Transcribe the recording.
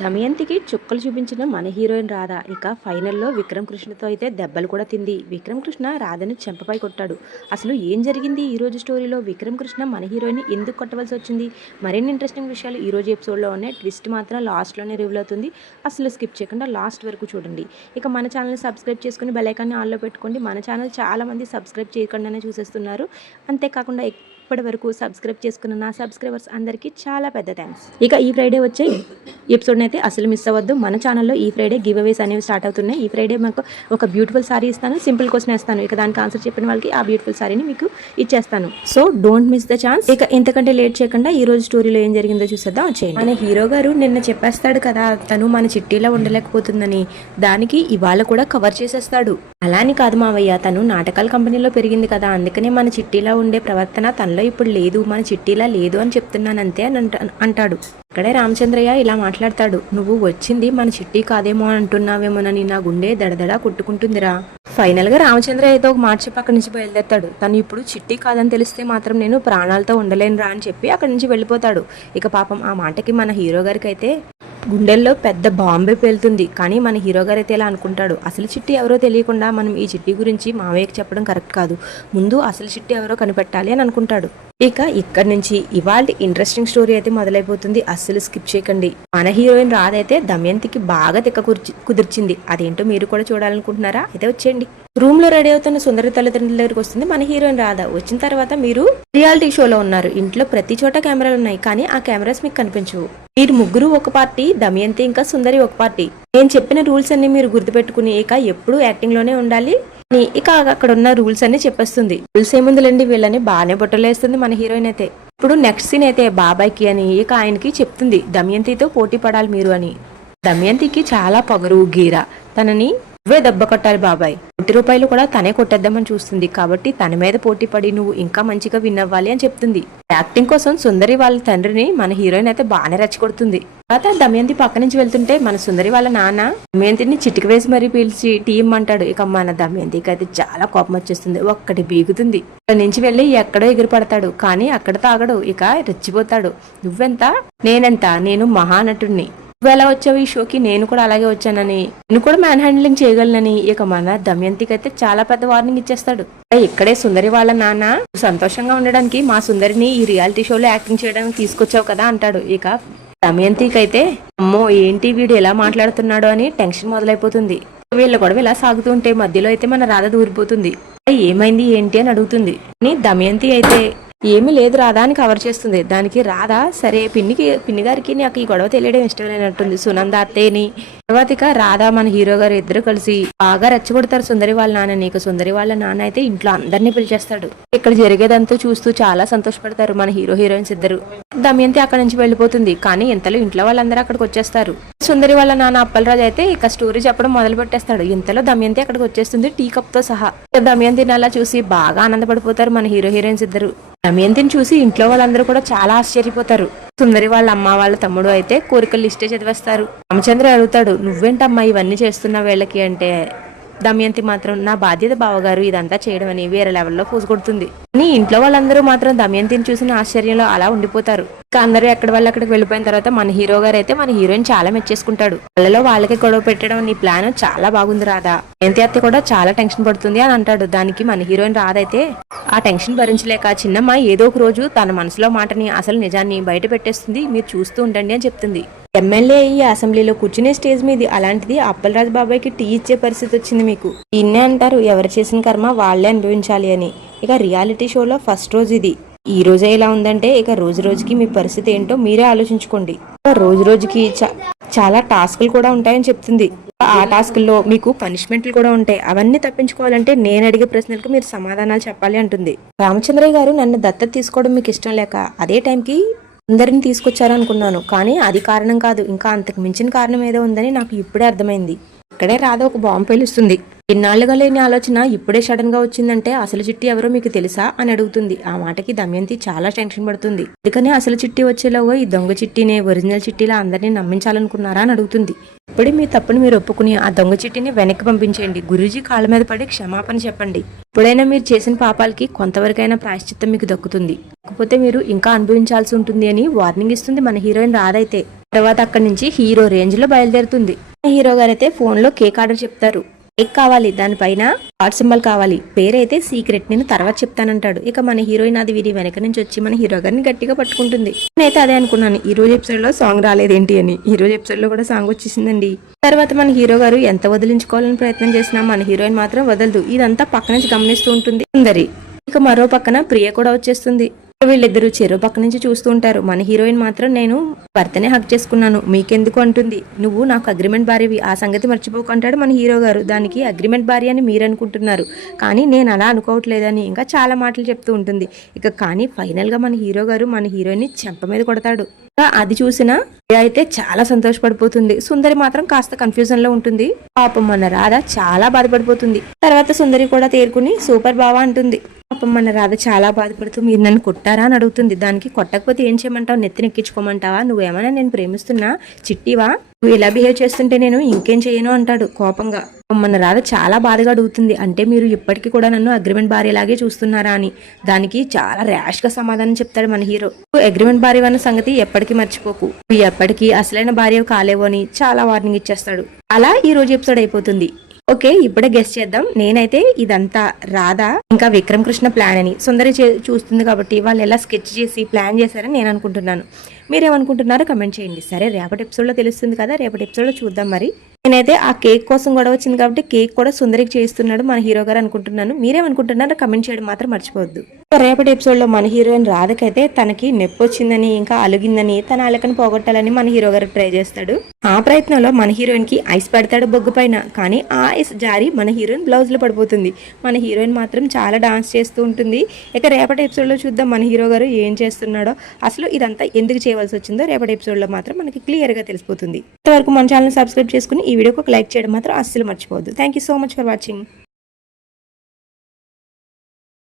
దమయంతికి చుక్కలు చూపించిన మన హీరోయిన్ రాధ ఇక ఫైనల్లో విక్రమ్ కృష్ణతో అయితే దెబ్బలు కూడా తింది. విక్రమ్ కృష్ణ రాధని చెంపపై కొట్టాడు. అసలు ఏం జరిగింది ఈ రోజు స్టోరీలో? విక్రమ్ కృష్ణ మన హీరోయిన్ ఎందుకు కొట్టవలసి వచ్చింది? మరిన్ని ఇంట్రెస్టింగ్ విషయాలు ఈ రోజు ఎపిసోడ్లో ఉన్నాయి. ట్విస్ట్ మాత్రం లాస్ట్లోనే రివీల్ అవుతుంది. అసలు స్కిప్ చేయకుండా లాస్ట్ వరకు చూడండి. ఇక మన ఛానల్ని సబ్స్క్రైబ్ చేసుకుని బెల్ ఐకాన్ని ఆన్లో పెట్టుకోండి. మన ఛానల్ చాలామంది సబ్స్క్రైబ్ చేయకుండానే చూసేస్తున్నారు. అంతేకాకుండా ఇప్పటి వరకు సబ్స్క్రైబ్ చేసుకున్న నా సబ్స్క్రైబర్స్ అందరికీ చాలా పెద్ద థ్యాంక్స్. ఇక ఈ ఫ్రైడే వచ్చే ఎపిసోడ్ని అయితే అసలు మిస్ అవ్వద్దు. మన ఛానల్లో ఈ ఫ్రైడే గివ్ అవేస్ అనేవి స్టార్ట్ అవుతున్నాయి. ఈ ఫ్రైడే మాకు ఒక బ్యూటిఫుల్ సారీ ఇస్తాను, సింపుల్ క్వశ్చన్ వేస్తాను. ఇక దానికి ఆన్సర్ చెప్పిన వాళ్ళకి ఆ బ్యూటిఫుల్ సారీని మీకు ఇచ్చేస్తాను. So don't miss the chance. ఇక ఎంతకంటే లేట్ చేయకుండా ఈ రోజు స్టోరీలో ఏం జరిగిందో చూసేద్దాం వచ్చేయండి. మన హీరో గారు నిన్న చెప్పేస్తాడు కదా తను మన చిట్టీలో ఉండలేకపోతుందని, దానికి ఇవాళ కూడా కవర్ చేసేస్తాడు. అలాని కాదు మావయ్య, తను నాటకాల కంపెనీలో పెరిగింది కదా, అందుకనే మన చిట్టీలా ఉండే ప్రవర్తన తనలో ఇప్పుడు లేదు, మన చిట్టీలా లేదు అని చెప్తున్నానంతే అని అంటాడు. ఇక్కడే రామచంద్రయ్య ఇలా మాట్లాడతాడు. నువ్వు వచ్చింది మన చిట్టి కాదేమో అంటున్నావేమోనని నా గుండె దడదడా కొట్టుకుంటుందిరా. ఫైనల్ గా రామచంద్రయ్య అయితే ఒక మాట చెప్పి అక్కడి నుంచి బయలుదేరతాడు. తను ఇప్పుడు చిట్టి కాదని తెలిస్తే మాత్రం నేను ప్రాణాలతో ఉండలేనురా అని చెప్పి అక్కడి నుంచి వెళ్ళిపోతాడు. ఇక పాపం ఆ మాటకి మన హీరో గారికి అయితే గుండెల్లో పెద్ద బాంబే పేలుతుంది. కానీ మన హీరో గారు అయితే ఇలా అనుకుంటాడు, అసలు చిట్టి ఎవరో తెలియకుండా మనం ఈ చిట్టి గురించి మావయ్యకి చెప్పడం కరెక్ట్ కాదు, ముందు అసలు చిట్టి ఎవరో కనిపెట్టాలి అని అనుకుంటాడు. ఇక ఇక్కడి నుంచి ఇవాళ ఇంట్రెస్టింగ్ స్టోరీ అయితే మొదలైపోతుంది. అస్సలు స్కిప్ చేయకండి. మన హీరోయిన్ రాధ అయితే దమయంతికి బాగా తిక్క కుదిర్చింది. అదేంటో మీరు కూడా చూడాలనుకుంటున్నారా? అయితే వచ్చేయండి. రూమ్ లో రెడీ అవుతున్న సుందరి తల్లిదండ్రుల దగ్గరికి వస్తుంది మన హీరోయిన్ రాధ. వచ్చిన తర్వాత మీరు రియాలిటీ షోలో ఉన్నారు, ఇంట్లో ప్రతి చోట కెమెరాలు ఉన్నాయి, కానీ ఆ కెమెరాస్ మీకు కనిపించవు. మీరు ముగ్గురు ఒక పార్టీ, దమయంతి ఇంకా సుందరి ఒక పార్టీ. నేను చెప్పిన రూల్స్ అన్ని మీరు గుర్తుపెట్టుకుని ఇక ఎప్పుడు యాక్టింగ్ లోనే ఉండాలి. ఇక అక్కడ ఉన్న రూల్స్ అన్ని చెప్పేస్తుంది. రూల్స్ ఏముందులేండి, వీళ్ళని బాగానే బొట్టలేస్తుంది మన హీరోయిన్ అయితే. ఇప్పుడు నెక్స్ట్ సీన్ అయితే బాబాయ్కి అని ఇక ఆయనకి చెప్తుంది, దమయంతితో పోటీ పడాలి మీరు అని. దమయంతికి చాలా పొగరు గీర, తనని నువ్వే దెబ్బ కొట్టాలి బాబాయ్, ₹1 కూడా తనే కొట్టేద్దామని చూస్తుంది. కాబట్టి తన మీద పోటీ పడి నువ్వు ఇంకా మంచిగా విన్ అవ్వాలి అని చెప్తుంది. యాక్టింగ్ కోసం సుందరి వాళ్ళ తండ్రిని మన హీరోయిన్ అయితే బాగానే రెచ్చగొడుతుంది. తర్వాత దమయంతి పక్క నుంచి వెళ్తుంటే మన సుందరి వాళ్ళ నాన్న దమయంతిని చిటికి వేసి మరీ పిలిచి టీం అంటాడు. ఇక మన దమయంతికి అయితే చాలా కోపం వచ్చేస్తుంది, ఒక్కటి బీగుతుంది. అక్కడి నుంచి వెళ్ళి ఎక్కడో ఎగిరి పడతాడు. కానీ అక్కడ తాగడు, ఇక రెచ్చిపోతాడు. నువ్వెంత నేనెంత, నేను మహానటుడిని, నువ్వు ఎలా వచ్చావు ఈ షోకి, నేను కూడా అలాగే వచ్చానని, నేను కూడా మ్యాన్ హ్యాండ్లింగ్ చేయగలనని ఇక మన దమయంతికి అయితే చాలా పెద్ద వార్నింగ్ ఇచ్చేస్తాడు. ఇక్కడే సుందరి వాళ్ళ నాన్న సంతోషంగా ఉండడానికి మా సుందరిని ఈ రియాలిటీ షోలో యాక్టింగ్ చేయడానికి తీసుకొచ్చావు కదా అంటాడు. ఇక దమయంతికి అయితే అమ్మో ఏంటి వీడు ఎలా మాట్లాడుతున్నాడు అని టెన్షన్ మొదలైపోతుంది. వీళ్ళ గొడవ ఇలా సాగుతుంటే మధ్యలో అయితే మన రాధ దూరిపోతుంది. ఏమైంది ఏంటి అని అడుగుతుంది. దమయంతి అయితే ఏమీ లేదు రాధా అని కవర్ చేస్తుంది. దానికి రాధ సరే పిన్ని గారికి నాకు ఈ గొడవ తెలియడం ఇష్టం లేనట్టుంది, సునంద అత్తేని. తర్వాత ఇక రాధ మన హీరో గారు ఇద్దరు కలిసి బాగా రెచ్చగొడతారు సుందరి వాళ్ళ నాన్నని. ఇక సుందరి వాళ్ళ నాన్న అయితే ఇంట్లో అందరినీ పిలిచేస్తాడు. ఇక్కడ జరిగేదంతా చూస్తూ చాలా సంతోషపడతారు మన హీరో హీరోయిన్స్ ఇద్దరు. దమయంతి అక్కడి నుంచి వెళ్ళిపోతుంది. కానీ ఇంతలో ఇంట్లో వాళ్ళందరూ అక్కడికి వచ్చేస్తారు. సుందరి వాళ్ళ నాన్న అప్పలరాజు అయితే ఇక స్టోరీ చెప్పడం మొదలు పెట్టేస్తాడు. ఇంతలో దమయంతి అక్కడికి వచ్చేస్తుంది టీ కప్ తో సహా. దమయంతిని అలా చూసి బాగా ఆనందపడిపోతారు మన హీరో హీరోయిన్స్ ఇద్దరు. దమయంతిని చూసి ఇంట్లో వాళ్ళందరూ కూడా చాలా ఆశ్చర్యపోతారు. సుందరి వాళ్ళ అమ్మ వాళ్ళ తమ్ముడు అయితే కోరికలు లిస్టే చదివేస్తారు. రామచంద్ర అడుగుతాడు, నువ్వేంటమ్మా ఇవన్నీ చేస్తున్నా వీళ్ళకి అంటే, దమయంతి మాత్రం నా బాధ్యత బావగారు ఇదంతా చేయడం అని వేరే లెవెల్లో పూసుకొడుతుంది. కానీ ఇంట్లో వాళ్ళందరూ మాత్రం దమయంతిని చూసిన ఆశ్చర్యంలో అలా ఉండిపోతారు. ఇక అందరూ ఎక్కడి వాళ్ళు అక్కడికి వెళ్ళిపోయిన తర్వాత మన హీరో గారు అయితే మన హీరోయిన్ చాలా మెచ్చేసుకుంటాడు. వాళ్ళలో వాళ్ళకి గొడవ పెట్టడం నీ ప్లాన్ చాలా బాగుంది రాధా, దమయంతి అత్త కూడా చాలా టెన్షన్ పడుతుంది అని అంటాడు. దానికి మన హీరోయిన్ రాధ అయితే ఆ టెన్షన్ భరించలేక చిన్నమ్మ ఏదో ఒక రోజు తన మనసులో మాటని అసలు నిజాన్ని బయట పెట్టేస్తుంది, మీరు చూస్తూ ఉండండి అని చెప్తుంది. ఎమ్మెల్యే ఈ అసెంబ్లీలో కూర్చునే స్టేజ్ మీద అలాంటిది అప్పలరాజు బాబాయ్కి టీ ఇచ్చే పరిస్థితి వచ్చింది మీకు. ఇన్నే అంటారు ఎవరు చేసిన కర్మ వాళ్లే అనుభవించాలి అని. ఇక రియాలిటీ షోలో ఫస్ట్ రోజు ఇది. ఈ రోజే ఇలా ఉందంటే ఇక రోజు రోజుకి మీ పరిస్థితి ఏంటో మీరే ఆలోచించుకోండి. రోజు రోజుకి చాలా టాస్కులు కూడా ఉంటాయని చెప్తుంది. ఆ టాస్కుల్లో మీకు పనిష్మెంట్లు కూడా ఉంటాయి. అవన్నీ తప్పించుకోవాలంటే నేను అడిగే ప్రశ్నలకు మీరు సమాధానాలు చెప్పాలి అంటుంది. రామచంద్రయ్య గారు నన్ను దత్తత తీసుకోవడం మీకు ఇష్టం లేక అదే టైంకి అందరిని తీసుకొచ్చారనుకున్నాను, కానీ అది కారణం కాదు, ఇంకా అంతకు మించిన కారణం ఏదో ఉందని నాకు ఇప్పుడే అర్థమైంది. ఇక్కడే రాధ ఒక బాంబు పేలుస్తుంది. ఇన్నాళ్లుగా లేని ఆలోచన ఇప్పుడే సడన్ గా వచ్చిందంటే అసలు చిట్టి ఎవరో మీకు తెలుసా అని అడుగుతుంది. ఆ మాటకి దమయంతి చాలా టెన్షన్ పడుతుంది. అందుకనే అసలు చిట్టి వచ్చేలాగో ఈ దొంగ చిట్టినే ఒరిజినల్ చిట్టిలా అందరినీ నమ్మించాలనుకున్నారా అని అడుగుతుంది. ఇప్పుడే మీ తప్పుని మీరు ఒప్పుకుని ఆ దొంగ చిట్టిని వెనక్కి పంపించేయండి. గురూజీ కాళ్ళ మీద పడి క్షమాపణ చెప్పండి. ఇప్పుడైనా మీరు చేసిన పాపాలకి కొంతవరకైనా ప్రాయశ్చిత్తం మీకు దక్కుతుంది. కాకపోతే మీరు ఇంకా అనుభవించాల్సి ఉంటుంది అని వార్నింగ్ ఇస్తుంది మన హీరోయిన్ రాధైతే. తర్వాత అక్కడి నుంచి హీరో రేంజ్ లో బయలుదేరుతుంది. హీరో గారైతే ఫోన్ లో కేక్ ఆర్డర్ చెప్తారు. కేక్ కావాలి, దానిపైన హార్ట్ సింబల్ కావాలి, పేరైతే సీక్రెట్, నేను తర్వాత చెప్తానంటాడు. ఇక మన హీరోయిన్ అది విని వెనక నుంచి వచ్చి మన హీరో గారిని గట్టిగా పట్టుకుంటుంది. నేనైతే అదే అనుకున్నాను, ఈ రోజు ఎపిసోడ్ లో సాంగ్ రాలేదేంటి అని. ఈ రోజు ఎపిసోడ్ లో కూడా సాంగ్ వచ్చేసిందండి. తర్వాత మన హీరో గారు ఎంత వదిలించుకోవాలని ప్రయత్నం చేసినా మన హీరోయిన్ మాత్రం వదలదు. ఇదంతా పక్క నుంచి గమనిస్తూ ఉంటుంది సుందరి. ఇక మరో పక్కన ప్రియ కూడా వచ్చేస్తుంది. వీళ్ళిద్దరూ చెరో పక్క నుంచి చూస్తూ ఉంటారు. మన హీరోయిన్ మాత్రం నేను భర్తనే హక్ చేసుకున్నాను, మీకెందుకు అంటుంది. నువ్వు నాకు అగ్రిమెంట్ భార్యవి, ఆ సంగతి మర్చిపోకు అంటాడు మన హీరో గారు. దానికి అగ్రిమెంట్ భార్య అని మీరు అనుకుంటున్నారు, కానీ నేను అలా అనుకోవట్లేదని ఇంకా చాలా మాటలు చెప్తూ ఉంటుంది. ఇక కానీ ఫైనల్ గా మన హీరో గారు మన హీరోయిన్ ని చెంప మీద కొడతాడు. అది చూసిన అయితే చాలా సంతోషపడిపోతుంది. సుందరి మాత్రం కాస్త కన్ఫ్యూజన్ లో ఉంటుంది. పాపం మన రాధ చాలా బాధపడిపోతుంది. తర్వాత సుందరి కూడా తేరుకుని సూపర్ బావా అంటుంది. పాపం మన రాధ చాలా బాధపడుతూ మీరు నన్ను కొట్టారా అని అడుగుతుంది. దానికి కొట్టకపోతే ఏం చేయమంటావు, నెత్తినెక్కించుకోమంటావా, నువ్వేమన్నా నేను ప్రేమిస్తున్నా చిట్టివా, నువ్వు ఇలా బిహేవ్ చేస్తుంటే నేను ఇంకేం చేయను అంటాడు కోపంగా. మన రాధ చాలా బాధగా అడుగుతుంది, అంటే మీరు ఇప్పటికీ కూడా నన్ను అగ్రిమెంట్ భార్యలాగే చూస్తున్నారా అని. దానికి చాలా ర్యాష్ గా సమాధానం చెప్తాడు మన హీరో. అగ్రిమెంట్ భార్య అన్న సంగతి ఎప్పటికీ మర్చిపోకు, నువ్వు ఎప్పటికీ అసలైన భార్య కాలేవు అని చాలా వార్నింగ్ ఇచ్చేస్తాడు. అలా ఈ రోజు ఎపిసోడ్ అయిపోతుంది. ఓకే, ఇప్పుడే గెస్ట్ చేద్దాం. నేనైతే ఇదంతా రాధా ఇంకా విక్రమ్ కృష్ణ ప్లాన్ అని సుందరి చూస్తుంది కాబట్టి వాళ్ళు ఎలా స్కెచ్ చేసి ప్లాన్ చేశారని నేను అనుకుంటున్నాను. మీరేమనుకుంటున్నారో కమెంట్ చేయండి. సరే, రేపటి ఎపిసోడ్లో తెలుస్తుంది కదా, రేపటి ఎపిసోడ్లో చూద్దాం. మరి నేనైతే ఆ కేక్ కోసం గొడవ వచ్చింది కాబట్టి కేక్ కూడా సుందరికి చేస్తున్నాడు మన హీరో గారు అనుకుంటున్నాను. మీరేమనుకుంటున్నారో కమెంట్ చేయడం మాత్రం మర్చిపోవద్దు. రేపటి ఎపిసోడ్లో మన హీరోయిన్ రాధకైతే తనకి నొప్పి వచ్చిందని ఇంకా అలుగిందని తన అలకను పోగొట్టాలని మన హీరో గారు ట్రై చేస్తాడు. ఆ ప్రయత్నంలో మన హీరోయిన్ కి ఐస్ పెడతాడు బొగ్గు పైన, కానీ ఆ ఐస్ జారి మన హీరోయిన్ బ్లౌజ్ లో పడిపోతుంది. మన హీరోయిన్ మాత్రం చాలా డాన్స్ చేస్తూ ఉంటుంది. ఇక రేపటి ఎపిసోడ్లో చూద్దాం మన హీరో గారు ఏం చేస్తున్నాడో, అసలు ఇదంతా ఎందుకు చేయవలసి వచ్చిందో రేపటి ఎపిసోడ్లో మాత్రం మనకి క్లియర్ గా తెలిసిపోతుంది. ఇంతవరకు మన ఛానల్ సబ్స్క్రైబ్ చేసుకుని ఈ వీడియోకి ఒక లైక్ చేయడం మాత్రం అస్సలు మర్చిపోవద్దు. Thank you so much for watching.